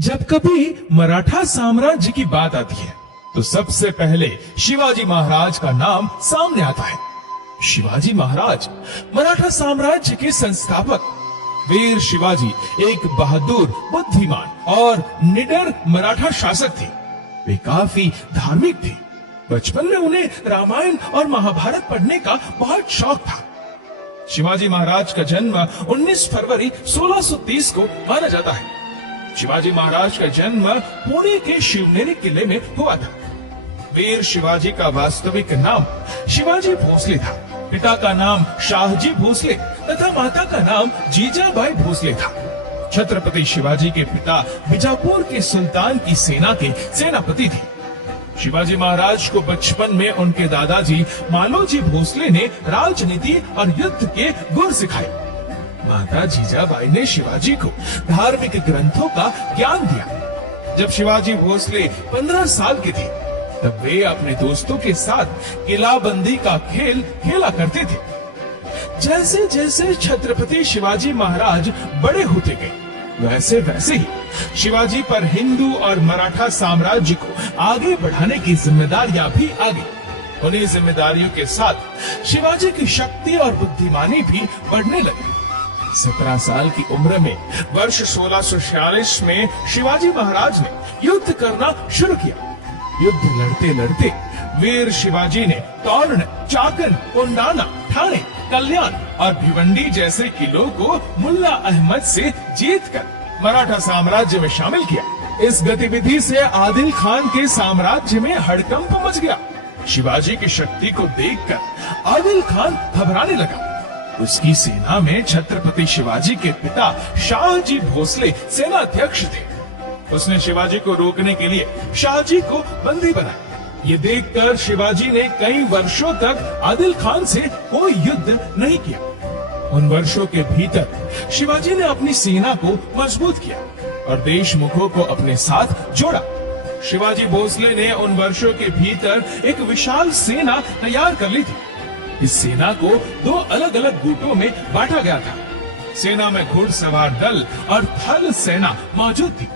जब कभी मराठा साम्राज्य की बात आती है तो सबसे पहले शिवाजी महाराज का नाम सामने आता है। शिवाजी महाराज मराठा साम्राज्य के संस्थापक वीर शिवाजी एक बहादुर, बुद्धिमान और निडर मराठा शासक थे। वे काफी धार्मिक थे। बचपन में उन्हें रामायण और महाभारत पढ़ने का बहुत शौक था। शिवाजी महाराज का जन्म 19 फरवरी 1630 को माना जाता है। शिवाजी महाराज का जन्म पुणे के शिवनेरी किले में हुआ था। वीर शिवाजी का वास्तविक नाम शिवाजी भोसले था। पिता का नाम शाहजी भोसले तथा माता का नाम जीजाबाई भोसले था। छत्रपति शिवाजी के पिता बीजापुर के सुल्तान की सेना के सेनापति थे। शिवाजी महाराज को बचपन में उनके दादाजी मालोजी भोसले ने राजनीति और युद्ध के गुर सिखाए। माता जीजाबाई ने शिवाजी को धार्मिक ग्रंथों का ज्ञान दिया। जब शिवाजी भोसले 15 साल के थे तब वे अपने दोस्तों के साथ किलाबंदी का खेल खेला करते थे। जैसे जैसे छत्रपति शिवाजी महाराज बड़े होते गए वैसे वैसे ही शिवाजी पर हिंदू और मराठा साम्राज्य को आगे बढ़ाने की जिम्मेदारियां भी आ गई। उन्हीं जिम्मेदारियों के साथ शिवाजी की शक्ति और बुद्धिमानी भी बढ़ने लगी। 17 साल की उम्र में वर्ष 1646 में शिवाजी महाराज ने युद्ध करना शुरू किया। युद्ध लड़ते लड़ते वीर शिवाजी ने तोरण, चाकन, कोंडाना, ठाणे, कल्याण और भिवंडी जैसे किलों को मुल्ला अहमद से जीतकर मराठा साम्राज्य में शामिल किया। इस गतिविधि से आदिल खान के साम्राज्य में हड़कंप मच गया। शिवाजी की शक्ति को देखकर आदिल खान घबराने लगा। उसकी सेना में छत्रपति शिवाजी के पिता शाहजी भोसले सेनाध्यक्ष थे। उसने शिवाजी को रोकने के लिए शाहजी को बंदी बनाया। ये देखकर शिवाजी ने कई वर्षों तक आदिल खान से कोई युद्ध नहीं किया। उन वर्षों के भीतर शिवाजी ने अपनी सेना को मजबूत किया और देशमुखों को अपने साथ जोड़ा। शिवाजी भोसले ने उन वर्षों के भीतर एक विशाल सेना तैयार कर ली थी। इस सेना को 2 अलग अलग गुटों में बांटा गया था। सेना में घुड़सवार दल और थल सेना मौजूद थी।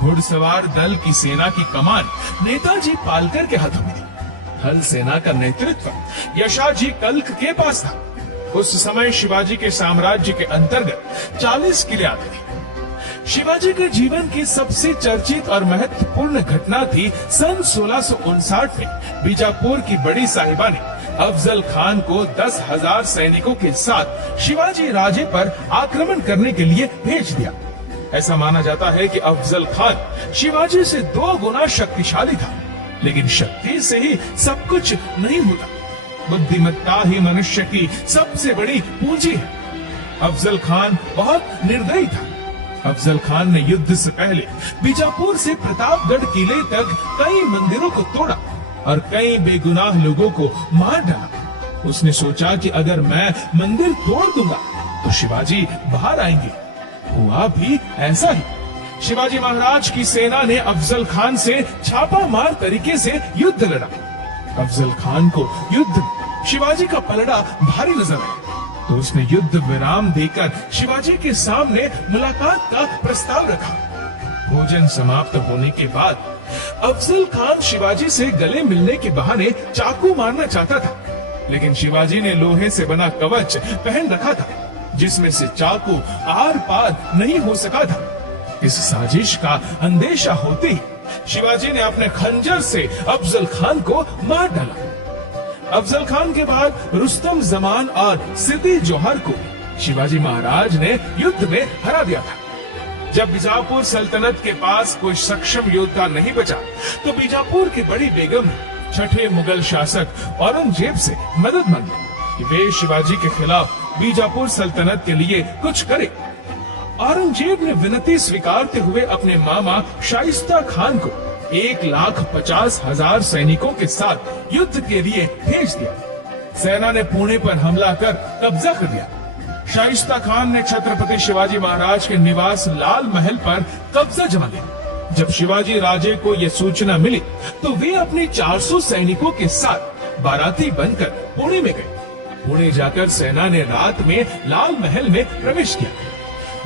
घुड़सवार दल की सेना की कमान नेताजी पालकर के हाथों में थी। थल सेना का नेतृत्व यशाजी कल्क के पास था। उस समय शिवाजी के साम्राज्य के अंतर्गत 40 किले आते थे। शिवाजी के जीवन की सबसे चर्चित और महत्वपूर्ण घटना थी सन 1659 में बीजापुर की बड़ी साहिबा ने अफजल खान को 10,000 सैनिकों के साथ शिवाजी राजे पर आक्रमण करने के लिए भेज दिया। ऐसा माना जाता है कि अफजल खान शिवाजी से 2 गुना शक्तिशाली था, लेकिन शक्ति से ही सब कुछ नहीं होता। बुद्धिमत्ता ही मनुष्य की सबसे बड़ी पूंजी है। अफजल खान बहुत निर्दयी था। अफजल खान ने युद्ध से पहले बीजापुर से प्रतापगढ़ किले तक कई मंदिरों को तोड़ा और कई बेगुनाह लोगों को मार डाला। उसने सोचा कि अगर मैं मंदिर तोड़ दूंगा तो शिवाजी बाहर आएंगे। हुआ भी ऐसा ही। शिवाजी महाराज की सेना ने अफजल खान से छापामार तरीके से युद्ध लड़ा। अफजल खान को युद्ध में शिवाजी का पलड़ा भारी नजर आया तो उसने युद्ध विराम देकर शिवाजी के सामने मुलाकात का प्रस्ताव रखा। भोजन समाप्त होने के बाद अफजल खान शिवाजी से गले मिलने के बहाने चाकू मारना चाहता था, लेकिन शिवाजी ने लोहे से बना कवच पहन रखा था जिसमें से चाकू आर पार नहीं हो सका था। इस साजिश का अंदेशा होते ही शिवाजी ने अपने खंजर से अफजल खान को मार डाला। अफजल खान के बाद रुस्तम जमान और सिद्दी जोहर को शिवाजी महाराज ने युद्ध में हरा दिया था। जब बीजापुर सल्तनत के पास कोई सक्षम योद्धा नहीं बचा तो बीजापुर की बड़ी बेगम ने छठे मुगल शासक औरंगजेब से मदद मांगी कि वे शिवाजी के खिलाफ बीजापुर सल्तनत के लिए कुछ करे। औरंगजेब ने विनती स्वीकारते हुए अपने मामा शाइस्ता खान को 1,50,000 सैनिकों के साथ युद्ध के लिए भेज दिया। सेना ने पुणे पर हमला कर कब्जा कर लिया। शाइस्ता खान ने छत्रपति शिवाजी महाराज के निवास लाल महल पर कब्जा जमा लिया। जब शिवाजी राजे को यह सूचना मिली तो वे अपने 400 सैनिकों के साथ बाराती बनकर पुणे में गए। पुणे जाकर सेना ने रात में लाल महल में प्रवेश किया।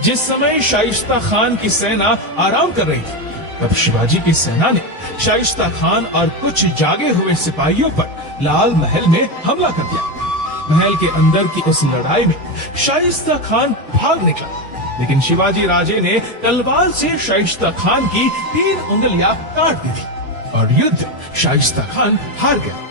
जिस समय शाइस्ता खान की सेना आराम कर रही थी, तब शिवाजी की सेना ने शाइस्ता खान और कुछ जागे हुए सिपाहियों पर लाल महल में हमला कर दिया। महल के अंदर की उस लड़ाई में शाइस्ता खान भाग निकला, लेकिन शिवाजी राजे ने तलवार से शाइस्ता खान की 3 उंगलियां काट दी थी और युद्ध शाइस्ता खान हार गया।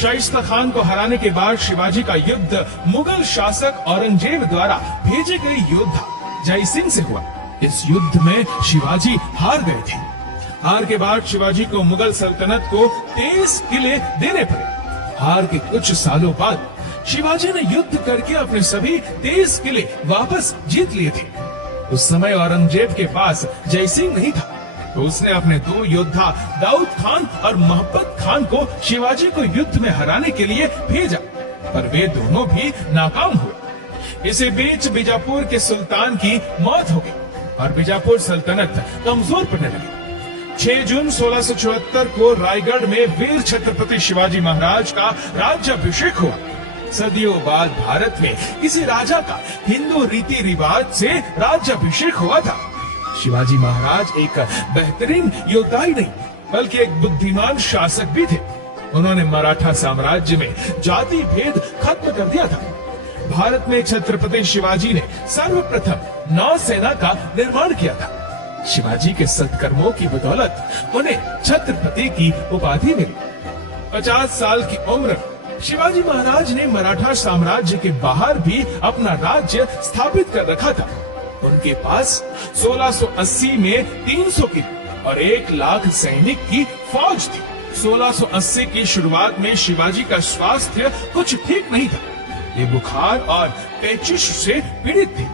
शाइस्ता खान को हराने के बाद शिवाजी का युद्ध मुगल शासक औरंगजेब द्वारा भेजे गए योद्धा जय सिंह से हुआ। इस युद्ध में शिवाजी हार गए थे। हार के बाद शिवाजी को मुगल सल्तनत को 23 किले देने पड़े। हार के कुछ सालों बाद शिवाजी ने युद्ध करके अपने सभी 23 किले वापस जीत लिए थे। उस समय औरंगजेब के पास जय सिंह नहीं था, तो उसने अपने 2 योद्धा दाऊद खान और मोहब्बत खान को शिवाजी को युद्ध में हराने के लिए भेजा, पर वे दोनों भी नाकाम हुए। इसी बीच बीजापुर के सुल्तान की मौत हो गई और बीजापुर सल्तनत कमजोर पड़ने लगी। 6 जून 1674 को रायगढ़ में वीर छत्रपति शिवाजी महाराज का राज्याभिषेक हुआ। सदियों बाद भारत में किसी राजा का हिंदू रीति रिवाज से राज्याभिषेक हुआ था। शिवाजी महाराज एक बेहतरीन योद्धा ही नहीं, बल्कि एक बुद्धिमान शासक भी थे। उन्होंने मराठा साम्राज्य में जाति भेद खत्म कर दिया था। भारत में छत्रपति शिवाजी ने सर्वप्रथम नौसेना का निर्माण किया था। शिवाजी के सत्कर्मों की बदौलत उन्हें छत्रपति की उपाधि मिली। 50 साल की उम्र शिवाजी महाराज ने मराठा साम्राज्य के बाहर भी अपना राज्य स्थापित कर रखा था। उनके पास 1680 में 300 किले और 1 लाख सैनिक की फौज थी। 1680 की शुरुआत में शिवाजी का स्वास्थ्य कुछ ठीक नहीं था। ये बुखार और पेचिश से पीड़ित थे।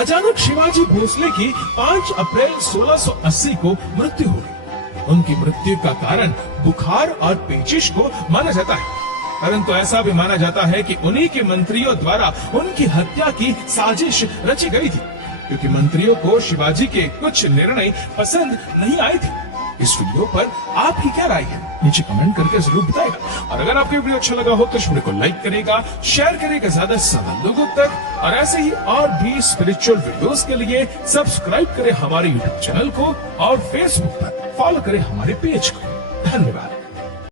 अचानक शिवाजी भोसले की 5 अप्रैल 1680 को मृत्यु हो गई। उनकी मृत्यु का कारण बुखार और पेचिश को माना जाता है, परंतु ऐसा भी माना जाता है कि उन्हीं के मंत्रियों द्वारा उनकी हत्या की साजिश रची गई थी, क्योंकि मंत्रियों को शिवाजी के कुछ निर्णय पसंद नहीं आए थे। इस वीडियो पर आपकी क्या राय है, नीचे कमेंट करके जरूर बताएगा। और अगर आपको वीडियो अच्छा लगा हो तो इस वीडियो को लाइक करेगा, शेयर करेगा ज्यादा से ज्यादा लोगों तक, और ऐसे ही और भी स्पिरिचुअल वीडियोस के लिए सब्सक्राइब करें हमारे यूट्यूब चैनल को और फेसबुक पर फॉलो करें हमारे पेज को। धन्यवाद।